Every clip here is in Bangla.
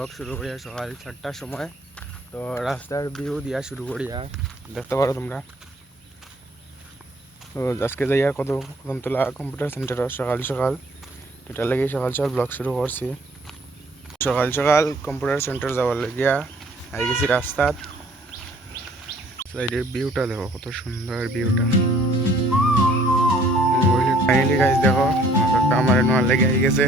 ব্লগ শুরু করি সকাল 4টার সময়। তো রাস্তার ভিউ দিয়া শুরু করি, দেখতে পারো তোমরা। তো আজকে যাই আর কদমতলা কম্পিউটার সেন্টার সকাল সকাল, এটার লাগে সকাল সকাল ব্লগ শুরু করছি। সকাল সকাল কম্পিউটার সেন্টার যাওয়ার লাগিয়া আই গেছি রাস্তাত। সাইডের ভিউটা দেখো, কত সুন্দর ভিউটা। ফাইনালি গাইস দেখো, আমার নোয়ার লেগে আই গেছে।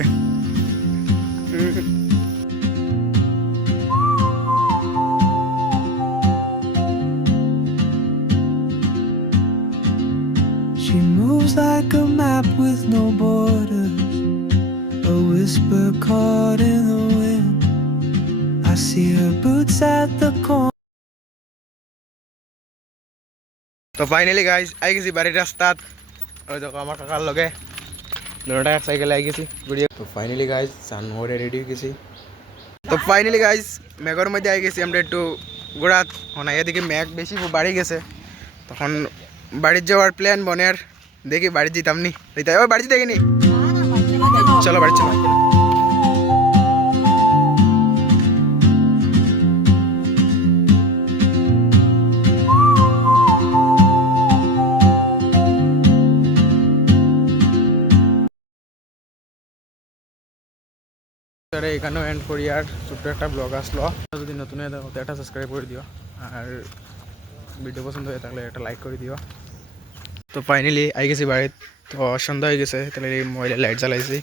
She moves like a map with no borders, a whisper caught in the wind. I see her boots at the corner. তো ফাইনালি গাইজ আই গেছি বাড়ির রাস্তাত। ওই দেখো আমার কাকার লগে দুটা এক সাইকেলে আই গেছি ঘুরিয়ে। তো ফাইনালি গাইজ চান হয়ে রেডি হয়ে গেছি। তো ফাইনালি গাইজ মেঘের মধ্যে আই গেছি আমরা একটু ঘোরাত। না এদিকে মেঘ বেশি বাড়ি গেছে, তখন বাড়ির যাওয়ার প্ল্যান বনের। দেখি বাড়ি যেতাম নি, বাড়ি যেতে নি, চলো বাড়ি চলো। এখানেও এন্ড করি, আর ছোট্ট একটা ব্লগ আসলো। যদি নতুন হয়ে থাকো একটা সাবস্ক্রাইব করে দিও, আর ভিডিও পছন্দ হয়ে থাকলে একটা লাইক করে দিও। তো ফাইনালি আই গেছি বাড়িতে। তো সন্ধ্যা হয়ে গেছে, তাহলে মোবাইলে লাইট জ্বালাইছি।